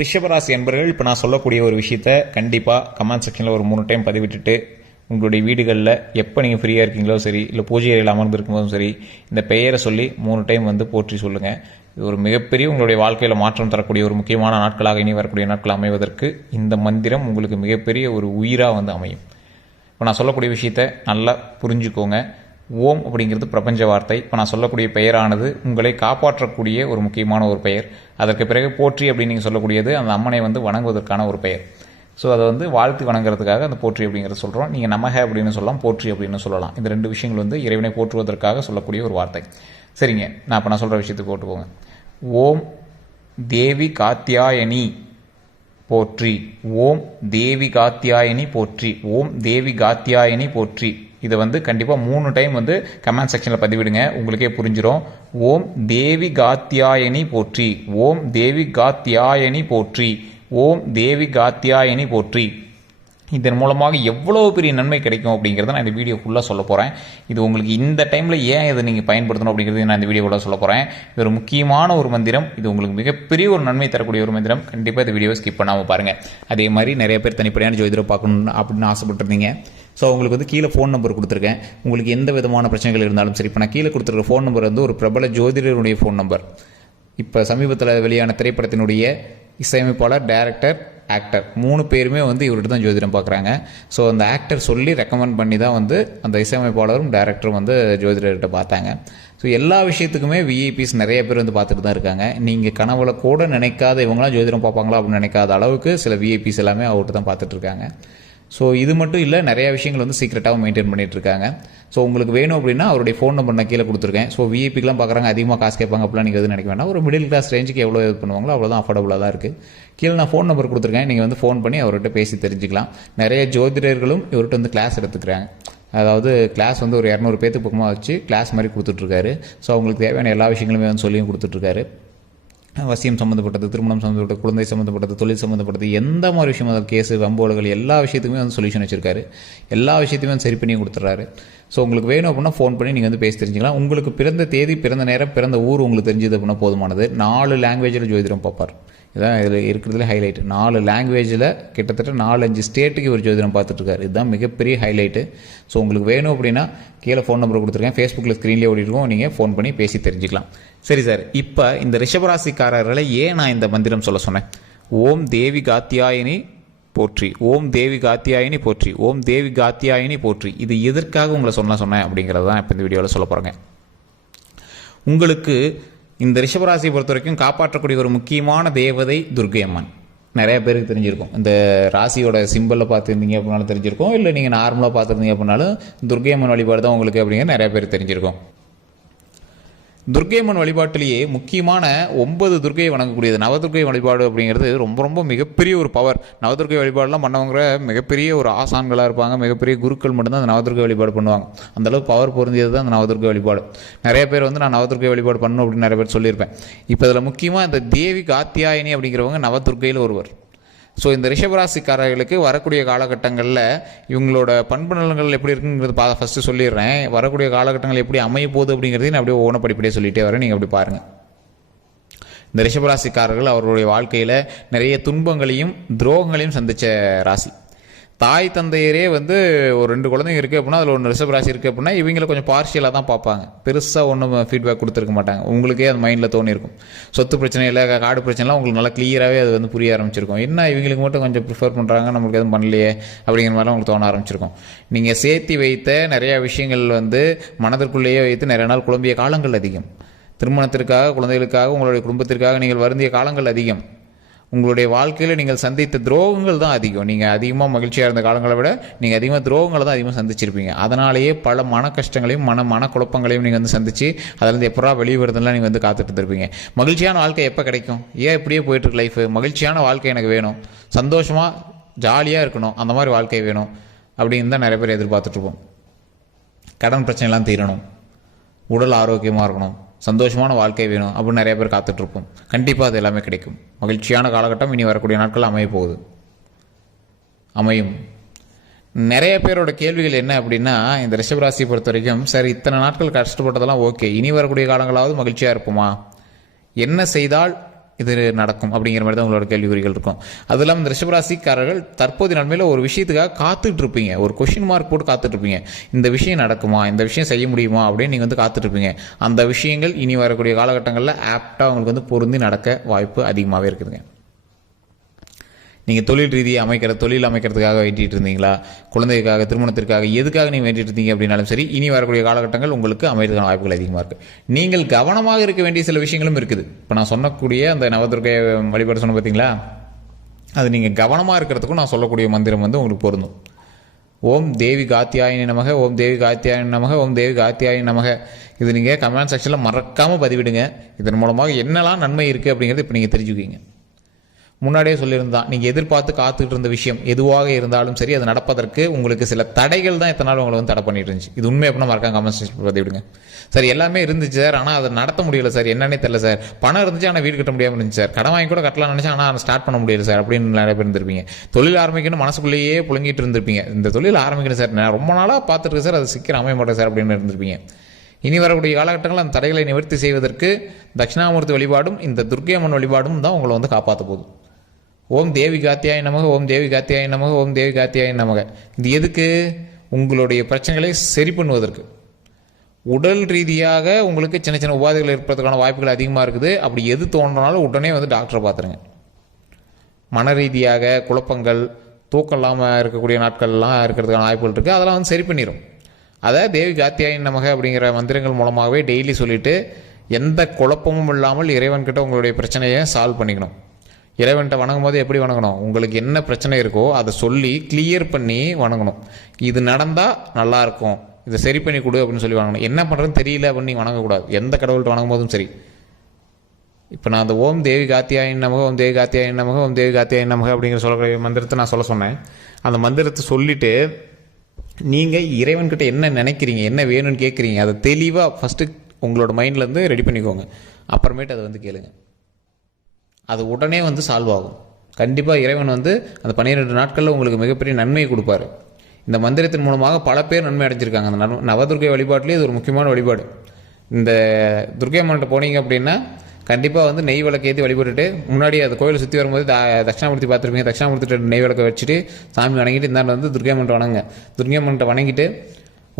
ரிஷபராசி என்பர்கள் இப்போ நான் சொல்லக்கூடிய ஒரு விஷயத்த கண்டிப்பாக கமெண்ட் செக்ஷனில் ஒரு 3 டைம் பதிவிட்டுட்டு உங்களுடைய வீடுகளில் எப்போ நீங்கள் ஃப்ரீயாக இருக்கீங்களோ சரி, இல்லை பூஜை அறையில் அமர்ந்திருக்கும் போதும் சரி, இந்த பெயரை சொல்லி 3 டைம் போற்றி சொல்லுங்கள். இது ஒரு மிகப்பெரிய உங்களுடைய வாழ்க்கையில் மாற்றம் தரக்கூடிய ஒரு முக்கியமான நாட்களாக இனி வரக்கூடிய நாட்கள் அமைவதற்கு இந்த மந்திரம் உங்களுக்கு மிகப்பெரிய ஒரு உயிராக அமையும். இப்போ நான் சொல்லக்கூடிய விஷயத்த நல்லா புரிஞ்சுக்கோங்க. ஓம் அப்படிங்கிறது பிரபஞ்ச வார்த்தை. இப்போ நான் சொல்லக்கூடிய பெயரானது உங்களை காப்பாற்றக்கூடிய ஒரு முக்கியமான ஒரு பெயர். அதற்கு பிறகு போற்றி அப்படின்னு நீங்கள் சொல்லக்கூடியது அந்த அம்மனை வணங்குவதற்கான ஒரு பெயர். ஸோ அதை வாழ்த்து வணங்குறதுக்காக அந்த போற்றி அப்படிங்கிறத சொல்கிறோம். நீங்கள் நமக அப்படின்னு சொல்லலாம், போற்றி அப்படின்னு சொல்லலாம். இந்த 2 விஷயங்கள் இறைவனை போற்றுவதற்காக சொல்லக்கூடிய ஒரு வார்த்தை. சரிங்க, நான் சொல்கிற விஷயத்துக்கு போட்டுக்கோங்க. ஓம் தேவி காத்தியாயனி போற்றி, ஓம் தேவி காத்தியாயனி போற்றி, ஓம் தேவி காத்தியாயனி போற்றி. இதை கண்டிப்பாக 3 டைம் கமெண்ட் செக்ஷனில் பதிவிடுங்க, உங்களுக்கே புரிஞ்சிடும். ஓம் தேவி காத்தியாயனி போற்றி, ஓம் தேவி காத்தியாயனி போற்றி, ஓம் தேவி காத்தியாயனி போற்றி. இதன் மூலமாக எவ்வளோ பெரிய நன்மை கிடைக்கும் அப்படிங்கிறத நான் இந்த வீடியோ ஃபுல்லாக சொல்ல போகிறேன். இது உங்களுக்கு இந்த டைமில் ஏன் இதை நீங்கள் பயன்படுத்தணும் அப்படிங்கிறது நான் இந்த வீடியோவில் சொல்ல போகிறேன். இது ஒரு முக்கியமான ஒரு மந்திரம். இது உங்களுக்கு மிகப்பெரிய ஒரு நன்மை தரக்கூடிய ஒரு மந்திரம். கண்டிப்பாக இந்த வீடியோவை ஸ்கிப் பண்ணாமல் பாருங்கள். அதே மாதிரி நிறைய பேர் தனிப்படையான ஜோதிடம் பார்க்கணும் அப்படின்னு ஆசைப்பட்டிருந்தீங்க. ஸோ உங்களுக்கு கீழே ஃபோன் நம்பர் கொடுத்துருக்கேன். உங்களுக்கு எந்த விதமான பிரச்சனைகள் இருந்தாலும் சரி, இப்போ நான் கீழே கொடுத்துருக்க ஃபோன் நம்பர் ஒரு பிரபல ஜோதிடருடைய ஃபோன் நம்பர். இப்போ சமீபத்தில் வெளியான திரைப்படத்தினுடைய இசையமைப்பாளர், டைரக்டர், ஆக்டர் 3 பேருமே இவர்கிட்ட தான் ஜோதிடம் பார்க்குறாங்க. ஸோ அந்த ஆக்டர் சொல்லி ரெக்கமெண்ட் பண்ணி தான் அந்த இசையமைப்பாளரும் டைரக்டரும் ஜோதிடர்கிட்ட பார்த்தாங்க. ஸோ எல்லா விஷயத்துக்குமே விஐபிஸ் நிறைய பேர் பார்த்துட்டு தான் இருக்காங்க. நீங்கள் கனவுல கூட நினைக்காத இவங்களாம் ஜோதிடம் பார்ப்பாங்களா அப்படின்னு நினைக்காத அளவுக்கு சில விஐபிஸ் எல்லாமே அவர்கிட்ட தான் பார்த்துட்டு இருக்காங்க. ஸோ இது மட்டும் இல்லை, நிறைய விஷயங்கள் சீக்ரெட்டாகவும் மெயின்டைன் பண்ணிட்டு இருக்காங்க. ஸோ உங்களுக்கு வேணும் அப்படின்னா அவருடைய ஃபோன் நம்பர் நான் கீழே கொடுத்துருக்கேன். ஸோ விஐபிக்கெலாம் பார்க்குறாங்க, அதிகமாக காசு கேட்பாங்க அப்படிலாம் நீங்கள் நினைக்க வேண்டாம். ஒரு மிடில் கிளாஸ் ரேஞ்சுக்கு எவ்வளோ இது பண்ணுவாங்களோ அவ்வளோதான் அஃபோர்டபுளாக தான் இருக்குது. கீழே நான் ஃபோன் நம்பர் கொடுத்துருக்கேன், நீங்கள் ஃபோன் பண்ணி அவர்கிட்ட பேசி தெரிஞ்சுக்கலாம். நிறைய ஜோதிடர்களும் இவர்கிட்ட கிளாஸ் எடுத்துக்கிறாங்க. அதாவது கிளாஸ் ஒரு 200 பேருக்கு பக்கமாக வச்சு கிளாஸ் மாதிரி கொடுத்துட்ருக்காரு. ஸோ அவங்களுக்கு தேவையான எல்லா விஷயங்களுமே சொல்லியும் கொடுத்துட்ருக்காரு. வசியம் சம்மந்தப்பட்டது, திருமணம் சம்மந்தப்பட்டது, குழந்தை சம்மந்தப்பட்டது, தொழில் சம்மந்தப்பட்டது, எந்த மாதிரி விஷயம், அதாவது கேஸு, வம்போடுகள், எல்லா விஷயத்துக்குமே சொல்யூஷன் வச்சிருக்காரு. எல்லா விஷயத்தையுமே சரி பண்ணி கொடுத்துட்றாரு. ஸோ உங்களுக்கு வேணும் அப்படின்னா ஃபோன் பண்ணி நீங்கள் பேசி தெரிஞ்சுக்கலாம். உங்களுக்கு பிறந்த தேதி, பிறந்த நேரம், பிறந்த ஊர் உங்களுக்கு தெரிஞ்சது அப்படின்னா போதுமானது. 4 லாங்குவேஜில் ஜோதிடம் பார்ப்பார். இதான் இதில் இருக்கிறதுல ஹைலைட்டு. 4 லாங்குவேஜில் கிட்டத்தட்ட 4-5 ஸ்டேட்டுக்கு ஒரு ஜோதிடம் பார்த்துட்ருக்காரு. இதுதான் மிகப்பெரிய ஹைலைட்டு. ஸோ உங்களுக்கு வேணும் அப்படின்னா கீழே ஃபோன் நம்பர் கொடுத்துருக்கேன், ஃபேஸ்புக்கில் ஸ்க்ரீன்லேயே ஓடிருக்கோம், நீங்கள் ஃபோன் பண்ணி பேசி தெரிஞ்சுக்கலாம். சரி சார், இப்போ இந்த ரிஷபராசிக்காரர்களை ஏன் நான் இந்த மந்திரம் சொல்ல சொன்னேன்? ஓம் தேவி காத்தியாயினி போற்றி, ஓம் தேவி காத்தியாயினி போற்றி, ஓம் தேவி காத்தியாயினி போற்றி. இது எதற்காக உங்களை சொன்னேன் அப்படிங்கிறது தான் இப்போ இந்த வீடியோவில் சொல்ல போகிறேங்க. உங்களுக்கு இந்த ரிஷபராசியை பொறுத்த வரைக்கும் காப்பாற்றக்கூடிய ஒரு முக்கியமான தேவதை துர்க்கை அம்மன். நிறைய பேருக்கு தெரிஞ்சிருக்கும். இந்த ராசியோட சிம்பிளில் பார்த்துருந்தீங்க அப்படின்னாலும் தெரிஞ்சிருக்கும், இல்லை நீங்கள் நார்மலாக பார்த்துருந்தீங்க அப்படின்னாலும் துர்க்கை அம்மன் வழிபாடு தான் உங்களுக்கு அப்படிங்கிற நிறைய பேர் தெரிஞ்சிருக்கும். துர்க்கை அம்மன் வழிபாட்டிலேயே முக்கியமான 9 துர்க்கையை வணங்கக்கூடியது நவதுர்க்கை வழிபாடு அப்படிங்கிறது ரொம்ப ரொம்ப மிகப்பெரிய ஒரு பவர். நவதுர்க்கை வழிபாடுலாம் பண்ணவங்க மிகப்பெரிய ஒரு ஆசான்களாக இருப்பாங்க, மிகப்பெரிய குருக்கள் மட்டும்தான் அந்த நவதுர்க்கை வழிபாடு பண்ணுவாங்க. அந்தளவுக்கு பவர் பொருந்தியது தான் அந்த நவதுர்க்கை வழிபாடு. நிறைய பேர் நான் நவதுர்க்கை வழிபாடு பண்ணணும் அப்படின்னு நிறைய பேர் சொல்லியிருப்பேன். இப்போ இதில் முக்கியமாக இந்த தேவி காத்தியாயினி அப்படிங்கிறவங்க நவதுர்க்கையில் ஒருவர். ஸோ இந்த ரிஷபராசிக்காரர்களுக்கு வரக்கூடிய காலகட்டங்களில் இவங்களோட பண்பு நலன்கள் எப்படி இருக்குங்கிறது ஃபஸ்ட்டு சொல்லிடுறேன். வரக்கூடிய காலகட்டங்கள் எப்படி அமைய போகுது அப்படிங்கிறதையும் நான் அப்படியே ஒவ்வொன்றும் படிப்படியே சொல்லிகிட்டே வரேன். நீங்கள் அப்படி பாருங்கள். இந்த ரிஷபராசிக்காரர்கள் அவர்களுடைய வாழ்க்கையில் நிறைய துன்பங்களையும் துரோகங்களையும் சந்தித்த ராசி. தாய் தந்தையரே ஒரு 2 குழந்தைங்க இருக்குது அப்படின்னா அதில் 1 ரிஷபராசி இருக்குது அப்படின்னா இவங்களை கொஞ்சம் பார்ஷியலாக தான் பார்ப்பாங்க. பெருசாக ஒன்றும் ஃபீட்பேக் கொடுத்துருக்க மாட்டாங்க. உங்களுக்கே அது மைண்டில் தோணியிருக்கும். சொத்து பிரச்சனை இல்லை, காடு பிரச்சனைலாம் உங்களுக்கு நல்லா கிளியராகவே அது புரிய ஆரம்பிச்சிருக்கும். என்ன இவங்களுக்கு மட்டும் கொஞ்சம் ப்ரிஃபர் பண்ணுறாங்க, நம்மளுக்கு எதுவும் பண்ணலையே அப்படிங்கிற மாதிரிலாம் உங்களுக்கு தோண ஆரம்பிச்சிருக்கும். நீங்கள் சேர்த்தி வைத்த நிறையா விஷயங்கள் மனதிற்குள்ளேயே வைத்து நிறைய நாள் குழம்பிய காலங்கள் அதிகம். திருமணத்திற்காக, குழந்தைகளுக்காக, உங்களுடைய குடும்பத்திற்காக நீங்கள் வருந்திய காலங்கள் அதிகம். உங்களுடைய வாழ்க்கையில் நீங்கள் சந்தித்த துரோகங்கள் தான் அதிகம். நீங்கள் அதிகமாக மகிழ்ச்சியாக இருந்த காலங்களை விட நீங்கள் அதிகமாக துரோகங்களை தான் அதிகமாக சந்திச்சிருப்பீங்க. அதனாலேயே பல மன கஷ்டங்களையும் மனக்குழப்பங்களையும் நீங்கள் சந்தித்து அதிலேருந்து எப்படா வெளியே வருதுலாம் நீங்கள் காத்துட்டு இருப்பீங்க. மகிழ்ச்சியான வாழ்க்கை எப்போ கிடைக்கும்? ஏன் இப்படியே போயிட்டுருக்கு லைஃப்? மகிழ்ச்சியான வாழ்க்கை எனக்கு வேணும், சந்தோஷமாக ஜாலியாக இருக்கணும், அந்த மாதிரி வாழ்க்கை வேணும் அப்படின்னு தான் நிறைய பேர் எதிர்பார்த்துட்ருப்போம். கடன் பிரச்சனைலாம் தீரணும், உடல் ஆரோக்கியமாக இருக்கணும், சந்தோஷமான வாழ்க்கை வேணும் அப்படின்னு நிறைய பேர் காத்துட்ருப்போம். கண்டிப்பாக அது எல்லாமே கிடைக்கும். மகிழ்ச்சியான காலகட்டம் இனி வரக்கூடிய நாட்கள் அமைய போகுது, அமையும். நிறைய பேரோட கேள்விகள் என்ன அப்படின்னா, இந்த ரிஷபராசியை பொறுத்த வரைக்கும் சார் இத்தனை நாட்கள் கஷ்டப்பட்டதெல்லாம் ஓகே, இனி வரக்கூடிய காலங்களாவது மகிழ்ச்சியாக இருப்போமா? என்ன செய்தால் இது நடக்கும் அப்படிங்கிற மாதிரி தான் உங்களோட கேள்விக்குறிகள் இருக்கும். அது இல்லாமல் இந்த ரிஷபராசிக்காரர்கள் தற்போதைய நன்மையில் ஒரு விஷயத்துக்காக காத்துட்டு இருப்பீங்க, ஒரு கொஸ்டின் மார்க் போட்டு காத்துட்டு இருப்பீங்க. இந்த விஷயம் நடக்குமா, இந்த விஷயம் செய்ய முடியுமா அப்படின்னு நீங்கள் வந்து காத்துட்டு இருப்பீங்க. அந்த விஷயங்கள் இனி வரக்கூடிய காலகட்டங்களில் ஆப்டாக உங்களுக்கு வந்து பொருந்தி நடக்க வாய்ப்பு அதிகமாகவே இருக்குதுங்க. நீங்கள் தொழில் அமைக்கிறதுக்காக வேண்டிட்டு இருந்தீங்களா, குழந்தைக்காக, திருமணத்திற்காக, எதுக்காக நீங்கள் வேண்டிட்டு இருந்தீங்க அப்படின்னாலும் சரி, இனி வரக்கூடிய காலகட்டங்கள் உங்களுக்கு அமைகிறதுக்கான வாய்ப்புகள் அதிகமாக இருக்குது. நீங்கள் கவனமாக இருக்க வேண்டிய சில விஷயங்களும் இருக்குது. இப்போ நான் சொல்லக்கூடிய அந்த நவதுர்க்கை வழிபாடு சொன்ன பார்த்தீங்களா, அது நீங்கள் கவனமாக இருக்கிறதுக்கும் நான் சொல்லக்கூடிய மந்திரம் வந்து உங்களுக்கு பொருந்தும். ஓம் தேவி காத்தியாயினி நமக, ஓம் தேவி காத்தியாயினி நமக, ஓம் தேவி காத்தியாயினி நமக. இது நீங்கள் கமெண்ட் செக்ஷனில் மறக்காமல் பதிவிடுங்க. இதன் மூலமாக என்னெல்லாம் நன்மை இருக்குது அப்படிங்கிறது இப்போ நீங்கள் தெரிஞ்சுக்குவீங்க. முன்னாடியே சொல்லியிருந்தான், நீங்கள் எதிர்பார்த்து காத்துக்கிட்டு இருந்த விஷயம் எதுவாக இருந்தாலும் சரி, அது நடப்பதற்கு உங்களுக்கு சில தடைகள் தான் இத்தனை நாள் உங்களை வந்து தடை பண்ணிட்டு இருந்துச்சு. இது உண்மை அப்படின்னா மறக்காம கமெண்ட் செக்ஷன் பதிவிடுங்க. சார் எல்லாமே இருந்துச்சு சார், ஆனால் அதை நடத்த முடியல சார், என்னன்னே தெரியல சார். பணம் இருந்துச்சு ஆனால் வீடு கட்ட முடியாமல் இருந்துச்சு சார். கடன் வாங்கி கூட கட்டலாம் நினச்சா ஆனால் அதை ஸ்டார்ட் பண்ண முடியல சார் அப்படின்னு நிறைய பேர் இருந்திருப்பீங்க. தொழில் ஆரம்பிக்கணும் மனசுக்குள்ளேயே புழுங்கிட்டு இருந்திருப்பீங்க. இந்த தொழில் ஆரம்பிக்கணும் சார், நான் ரொம்ப நாளாக பார்த்துட்டு சார், அது சீக்கிரம் அமைய மாட்டேன் சார் அப்படின்னு இருந்திருப்பீங்க. இனி வரக்கூடிய காலகட்டங்கள் அந்த தடைகளை நிவர்த்தி செய்வதற்கு தட்சிணாமூர்த்தி வழிபாடும் இந்த துர்க்கை அம்மன் வழிபாடும் தான் உங்களை வந்து காப்பாற்ற போதும். ஓம் தேவி காத்தியாய நமக, ஓம் தேவி காத்தியாய நமக, ஓம் தேவி காத்தியாய நமக. இது எதுக்கு? உங்களுடைய பிரச்சனைகளை சரி பண்ணுவதற்கு. உடல் ரீதியாக உங்களுக்கு சின்ன சின்ன உபாதைகள் ஏற்படுறதுக்கான வாய்ப்புகள் அதிகமாக இருக்குது. அப்படி எது தோன்றினாலும் உடனே வந்து டாக்டரை பார்த்துருங்க. மன ரீதியாக குழப்பங்கள், தூக்கம் இல்லாமல் இருக்கக்கூடிய நாட்கள்லாம் இருக்கிறதுக்கான வாய்ப்புகள் இருக்குது. அதெல்லாம் வந்து சரி பண்ணிடும். அதை தேவி காத்தியாய நமக அப்படிங்கிற மந்திரங்கள் மூலமாகவே டெய்லி சொல்லிவிட்டு எந்த குழப்பமும் இல்லாமல் இறைவன்கிட்ட உங்களுடைய பிரச்சனையை சால்வ் பண்ணிக்கணும். இறைவன்கிட்ட வணங்கும் போது எப்படி வணங்கணும்? உங்களுக்கு என்ன பிரச்சனை இருக்கோ அதை சொல்லி கிளியர் பண்ணி வணங்கணும். இது நடந்தால் நல்லாயிருக்கும், இதை சரி பண்ணி கொடு அப்படின்னு சொல்லி வணங்கணும். என்ன பண்ணுறதுன்னு தெரியல அப்படின்னு நீங்கள் வணங்கக்கூடாது. எந்த கடவுள்கிட்ட வணங்கும் போதும் சரி. இப்போ நான் அந்த ஓம் தேவி காத்தியாயின் நமக, ஓம் தேவி காத்தியாயின் நமக, ஓம் தேவி காத்தியாயின் நமக அப்படிங்கிற சொல்லக்கூடிய மந்திரத்தை நான் சொல்ல சொன்னேன். அந்த மந்திரத்தை சொல்லிவிட்டு நீங்கள் இறைவன்கிட்ட என்ன நினைக்கிறீங்க, என்ன வேணும்னு கேட்குறீங்க, அதை தெளிவாக ஃபஸ்ட்டு உங்களோட மைண்ட்லேருந்து ரெடி பண்ணிக்கோங்க. அப்புறமேட்டு அதை வந்து கேளுங்க. அது உடனே வந்து சால்வ் ஆகும். கண்டிப்பாக இறைவன் வந்து அந்த 12 நாட்களில் உங்களுக்கு மிகப்பெரிய நன்மையை கொடுப்பாரு. இந்த மந்திரத்தின் மூலமாக பல பேர் நன்மை அடைஞ்சிருக்காங்க. அந்த நவதுர்க்கை வழிபாட்டிலே இது ஒரு முக்கியமான வழிபாடு. இந்த துர்க்கை அம்மன்கிட்ட போனீங்க அப்படின்னா கண்டிப்பாக வந்து நெய் விளக்கு ஏற்றி வழிபட்டுட்டு முன்னாடி அந்த கோயிலை சுற்றி வரும்போது தட்சிணாமூர்த்தி பார்த்துருப்பீங்க. தட்சிணாமூர்த்திட்ட நெய் விளக்கை வச்சுட்டு சாமி வணங்கிட்டு இந்தாண்டு வந்து துர்க்கை அம்மன்ட்ட வணங்க. துர்க்கை அம்மன்ட்ட வணங்கிட்டு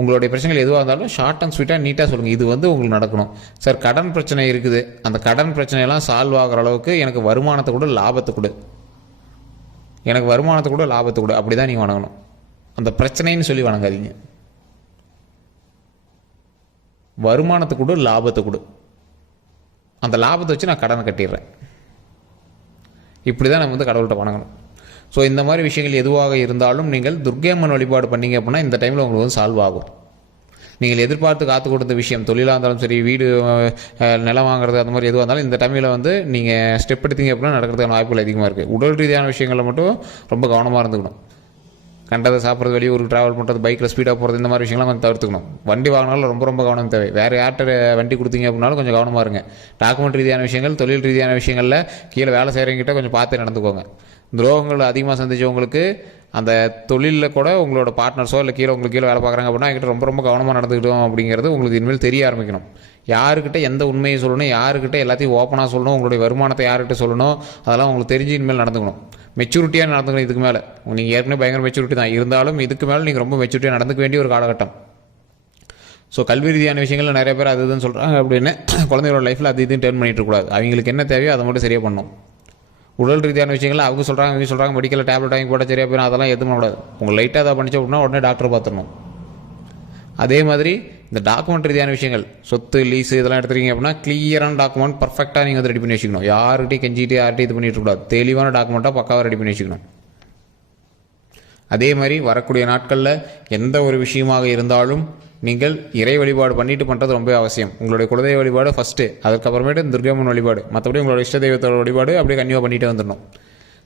உங்களுடைய பிரச்சனைகள் எதுவாக இருந்தாலும் ஷார்ட் அண்ட் ஸ்வீட்டாக நீட்டாக சொல்லுங்கள். இது வந்து உங்களுக்கு நடக்கணும். சார் கடன் பிரச்சனை இருக்குது, அந்த கடன் பிரச்சனையெல்லாம் சால்வ் ஆகிற அளவுக்கு எனக்கு வருமானத்தை கூட லாபத்தை கொடு, எனக்கு வருமானத்தை கூட லாபத்தை கொடு, அப்படி தான் நீங்கள் வணங்கணும். அந்த பிரச்சனைன்னு சொல்லி வணங்காதீங்க. வருமானத்தை கொடு, லாபத்தை கொடு, அந்த லாபத்தை வச்சு நான் கடனை கட்டிடுறேன், இப்படி தான் நம்ம வந்து கடவுள்கிட்ட வணங்கணும். ஸோ இந்த மாதிரி விஷயங்கள் எதுவாக இருந்தாலும் நீங்கள் துர்க்கை அம்மன் வழிபாடு பண்ணீங்க அப்படின்னா இந்த டைமில் உங்களுக்கு வந்து சால்வ் ஆகும். நீங்கள் எதிர்பார்த்து காத்து கொடுத்த விஷயம் தொழிலாக இருந்தாலும் சரி, வீடு நிலம் வாங்குறது, அந்த மாதிரி எதுவாக இருந்தாலும் இந்த டைமில் வந்து நீங்கள் ஸ்டெப் எடுத்தீங்க அப்படின்னா நடக்கிறதுக்கான வாய்ப்புகள் அதிகமாக இருக்குது. உடல் ரீதியான விஷயங்களில் மட்டும் ரொம்ப கவனமாக இருந்துக்கணும். கண்டதை சாப்பிட்றது, வெளியூருக்கு ட்ராவல் பண்ணுறது, பைக்கில் ஸ்பீடாக போகிறது, இந்த மாதிரி விஷயங்கள்லாம் கொஞ்சம் தவிர்த்துக்கணும். வண்டி வாங்கினாலும் ரொம்ப ரொம்ப கவனம் தேவை. வேறு யார்கிட்ட வண்டி கொடுத்தீங்க அப்படின்னாலும் கொஞ்சம் கவனமாக இருங்க. டாக்குமெண்ட் ரீதியான விஷயங்கள், தொழில் ரீதியான விஷயங்களில் கீழே வேலை செய்கிறவங்கிட்ட கொஞ்சம் பார்த்து நடந்துக்கோங்க. துரோகங்கள் அதிகமாக சந்திச்சவங்களுக்கு அந்த தொழிலில் கூட உங்களோட பார்ட்னர்ஸோ இல்லை உங்களுக்கு கீழே வேலை பார்க்குறாங்க அப்படின்னா என்கிட்ட ரொம்ப ரொம்ப கவனமாக நடந்துக்கிட்டோம் அப்படிங்கிறது உங்களுக்கு இனிமேல் தெரிய ஆரம்பிக்கணும். யாருக்கிட்ட எந்த உண்மையை சொல்லணும், யாருக்கிட்ட எல்லாத்தையும் ஓப்பனாக சொல்லணும், உங்களுடைய வருமானத்தை யார்கிட்ட சொல்லணும், அதெல்லாம் உங்களுக்கு தெரிஞ்சு இனிமேல் நடந்துக்கணும். மெச்சூரிட்டியாக நடந்துக்கணும். இதுக்கு மேலே நீங்கள் ஏற்கனவே பயங்கர மெச்சூரிட்டி தான் இருந்தாலும் இதுக்கு மேலே நீங்கள் ரொம்ப மெச்சூரிட்டியாக நடந்துக்க வேண்டிய ஒரு காலகட்டம். ஸோ கல்வி ரீதியான விஷயங்கள் நிறைய பேர் அது இதுன்னு சொல்கிறாங்க அப்படின்னு குழந்தைகளோட லைஃப்பில் அது இதுன்னு டேர்ன் பண்ணிட்டு இருக்கக்கூடாது. அவங்களுக்கு என்ன தேவையோ அதை மட்டும் சரியாக பண்ணணும். உடல் ரீதியான விஷயங்கள் அவங்க சொல்கிறாங்க மெடிக்கலில் டேப்லெட் வாங்கி போட்டால் சரியாக போயிடும், அதெல்லாம் எதுவும் பண்ணக்கூடாது. உங்கள் லைட்டாக அதை பண்ணிச்சு அப்படின்னா உடனே டாக்டரை பார்த்துடணும். அதே மாதிரி இந்த டாக்குமெண்ட் ரீதியான விஷயங்கள், சொத்து, லீஸு இதெல்லாம் எடுத்துருக்கீங்க அப்படின்னா கிளியரான டாக்குமெண்ட் பர்ஃபெக்டாக நீங்கள் வந்து ரெடி பண்ணி வச்சுக்கணும். யார்கிட்டையும் கெஞ்சிட்டு யார்கிட்டையும் இது பண்ணிட்டு கூடாது. தெளிவான டாக்குமெண்ட்டாக பக்காவாக ரெடி பண்ணி வச்சுக்கணும். அதே மாதிரி வரக்கூடிய நாட்களில் எந்த ஒரு விஷயமாக இருந்தாலும் நீங்கள் இறை வழிபாடு பண்ணிட்டு பண்ணுறது ரொம்ப அவசியம். உங்களுடைய குலதெய்வ வழிபாடு ஃபஸ்ட்டு, அதுக்கப்புறமேட்டு துர்க்கையம்மன் வழிபாடு, மற்றபடி உங்களோட இஷ்ட தெய்வத்தோட வழிபாடு அப்படியே கன்னியாக பண்ணிட்டு வந்துடணும்.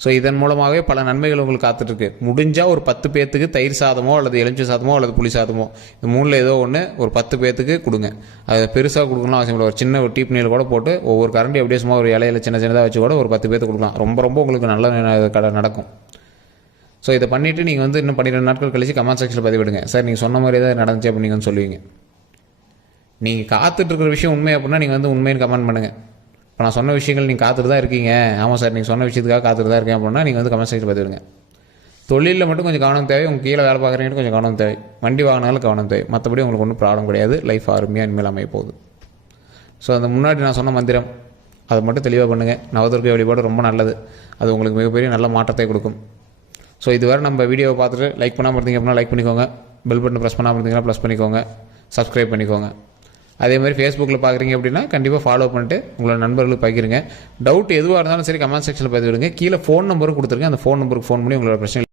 ஸோ இதன் மூலமாகவே பல நன்மைகள் உங்களுக்கு காத்துட்ருக்கு. முடிஞ்சால் ஒரு 10 பேர்த்துக்கு தயிர் சாதமோ அல்லது எலுமிச்சை சாதமோ அல்லது புளி சாதமோ, இந்த மூணில் ஏதோ ஒன்று ஒரு 10 பேர்த்துக்கு கொடுங்க. அது பெருசாக கொடுக்கணும் அவசியம் இல்லை. ஒரு சின்ன ஒரு டீப்னியில் கூட போட்டு ஒவ்வொரு கரண்டி அப்படியே சும்மா ஒரு இலையில சின்ன சின்னதாக வச்சு கூட ஒரு 10 பேர்த்துக்கு கொடுக்கலாம். ரொம்ப ரொம்ப உங்களுக்கு நல்ல நடக்கும். ஸோ இதை பண்ணிவிட்டு நீங்கள் வந்து இன்னும் 12 நாட்கள் கழிச்சு கமெண்ட் செக்ஷனில் பதிவிடுங்க. சார் நீங்கள் சொன்ன மாதிரி தான் நடந்துச்சு அப்படின்னு நீங்கள் சொல்லுவீங்க. நீங்கள் காத்துட்ருக்கிற விஷயம் உண்மை அப்படின்னா நீங்கள் வந்து உண்மைன்னு கமெண்ட் பண்ணுங்கள். இப்போ நான் சொன்ன விஷயங்கள் நீங்கள் காத்துட்டு தான் இருக்கீங்க, ஆமாம் சார் நீங்கள் சொன்ன விஷயத்துக்காக காத்துட்டு தான் இருக்கேன் அப்படின்னா நீங்கள் வந்து கமெண்ட் செக்ஷன் பார்த்துருங்க. தொழிலில் மட்டும் கொஞ்சம் கவனம் தேவை, உங்கள் கீழே வேலை பார்க்குறீங்கன்னு கொஞ்சம் கவனம் தேவை, வண்டி வாங்கினாலும் கவனம் தேவை, மற்றபடி உங்களுக்கு ஒன்றும் ப்ராப்ளம் கிடையாது. லைஃப் அருமையாக இனிமேல் அமைய போகுது. ஸோ அந்த முன்னாடி நான் சொன்ன மந்திரம் அதை மட்டும் தெளிவாக பண்ணுங்கள். நவதுர்க்கை வழிபாடு ரொம்ப நல்லது, அது உங்களுக்கு மிகப்பெரிய நல்ல மாற்றத்தை கொடுக்கும். ஸோ இதுவரை நம்ம வீடியோவை பார்த்துட்டு லைக் பண்ணாமல் இருந்தீங்க அப்படின்னா லைக் பண்ணிக்கோங்க, பெல் பட்டன் ப்ரெஸ் பண்ணாமல் இருந்தீங்கன்னா ப்ரெஸ் பண்ணிக்கோங்க, சப்ஸ்கிரைப் பண்ணிக்கோங்க. அதே மாதிரி ஃபேஸ்புக்கில் பார்க்குறீங்க அப்படின்னா கண்டிப்பாக ஃபாலோ பண்ணிட்டு உங்களோட நண்பர்களுக்கு பகிருங்க. டவுட் எதுவாக இருந்தாலும் சரி கமெண்ட் செக்ஷனில் பதிவிடுங்க. கீழே ஃபோன் நம்பரும் கொடுத்துருங்க, அந்த ஃபோன் நம்பருக்கு ஃபோன் பண்ணி உங்களோட பிரச்சனை